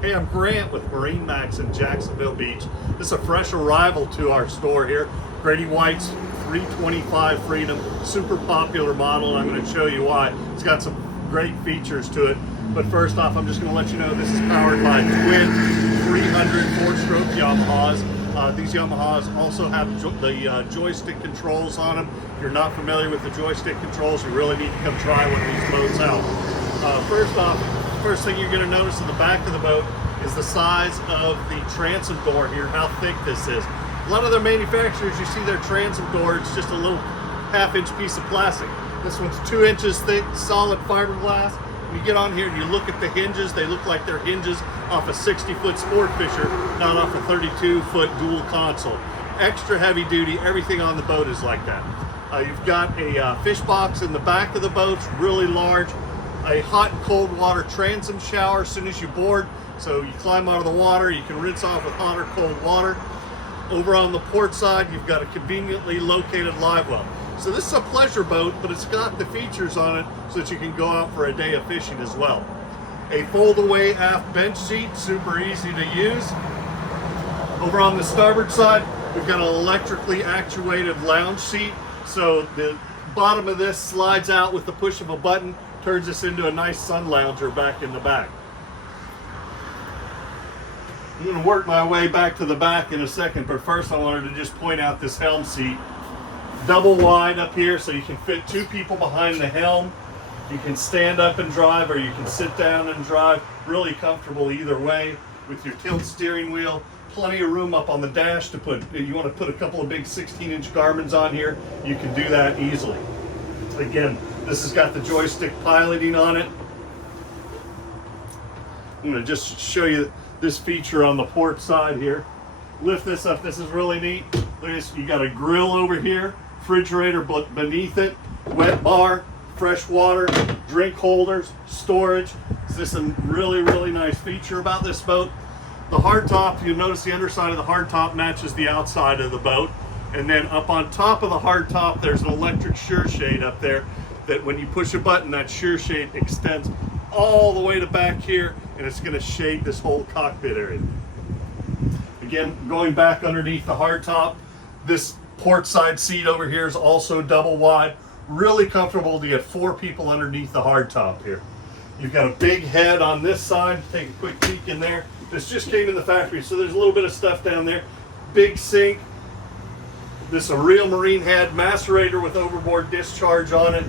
Hey, I'm Grant with MarineMax in Jacksonville Beach. This is a fresh arrival to our store here. Grady-White's 325 Freedom, super popular model. I'm going to show you why. It's got some great features to it. But first off, I'm just going to let you know this is powered by twin 300 4-stroke Yamahas. These Yamahas also have the joystick controls on them. If you're not familiar with the joystick controls, you really need to come try one of these boats out. First thing you're going to notice in the back of the boat is the size of the transom door here, how thick this is. A lot of their manufacturers, you see their transom door, it's just a little half-inch piece of plastic. This one's 2 inches thick, solid fiberglass. When you get on here and you look at the hinges, they look like they're hinges off a 60-foot sport fisher, not off a 32-foot dual console. Extra heavy duty, everything on the boat is like that. You've got a fish box in the back of the boat, it's really large. A hot and cold water transom shower as soon as you board. So you climb out of the water, you can rinse off with hot or cold water. Over on the port side, you've got a conveniently located live well. So this is a pleasure boat, but it's got the features on it so that you can go out for a day of fishing as well. A fold-away aft bench seat, super easy to use. Over on the starboard side, we've got an electrically actuated lounge seat. So the bottom of this slides out with the push of a button, turns this into a nice sun lounger back in the back. I'm going to work my way back to the back in a second, but first I wanted to just point out this helm seat. Double wide up here so you can fit 2 people behind the helm. You can stand up and drive or you can sit down and drive. Really comfortable either way with your tilt steering wheel. Plenty of room up on the dash to put, if you want to put a couple of big 16-inch Garmins on here, you can do that easily. Again, this has got the joystick piloting on it. I'm going to just show you this feature on the port side here. Lift this up. This is really neat. Look at this. You got a grill over here, refrigerator beneath it, wet bar, fresh water, drink holders, storage. So this is a really, really nice feature about this boat. The hardtop, you notice the underside of the hardtop matches the outside of the boat. And then up on top of the hardtop, there's an electric sure shade up there that when you push a button, that sure shade extends all the way to back here, and it's going to shade this whole cockpit area. Again, going back underneath the hardtop, this port side seat over here is also double wide. Really comfortable to get 4 people underneath the hardtop here. You've got a big head on this side. Take a quick peek in there. This just came in the factory, so there's a little bit of stuff down there. Big sink. This is a real marine head, macerator with overboard discharge on it.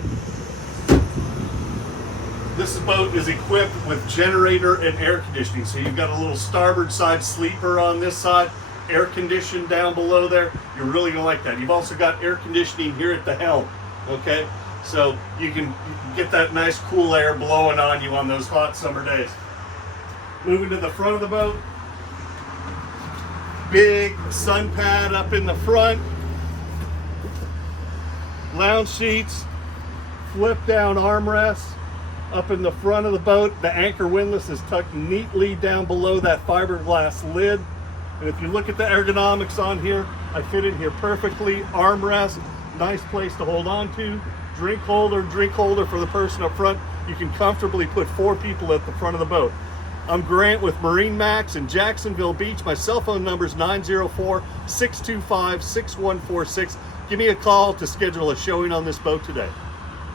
This boat is equipped with generator and air conditioning. So you've got a little starboard side sleeper on this side, air conditioned down below there. You're really gonna like that. You've also got air conditioning here at the helm, okay? So you can get that nice cool air blowing on you on those hot summer days. Moving to the front of the boat, big sun pad up in the front. Lounge seats, flip down armrests up in the front of the boat. The anchor windlass is tucked neatly down below that fiberglass lid. And if you look at the ergonomics on here, I fit it here perfectly. Armrest, nice place to hold on to. Drink holder for the person up front. You can comfortably put 4 people at the front of the boat. I'm Grant with MarineMax in Jacksonville Beach. My cell phone number is 904-625-6146. Give me a call to schedule a showing on this boat today.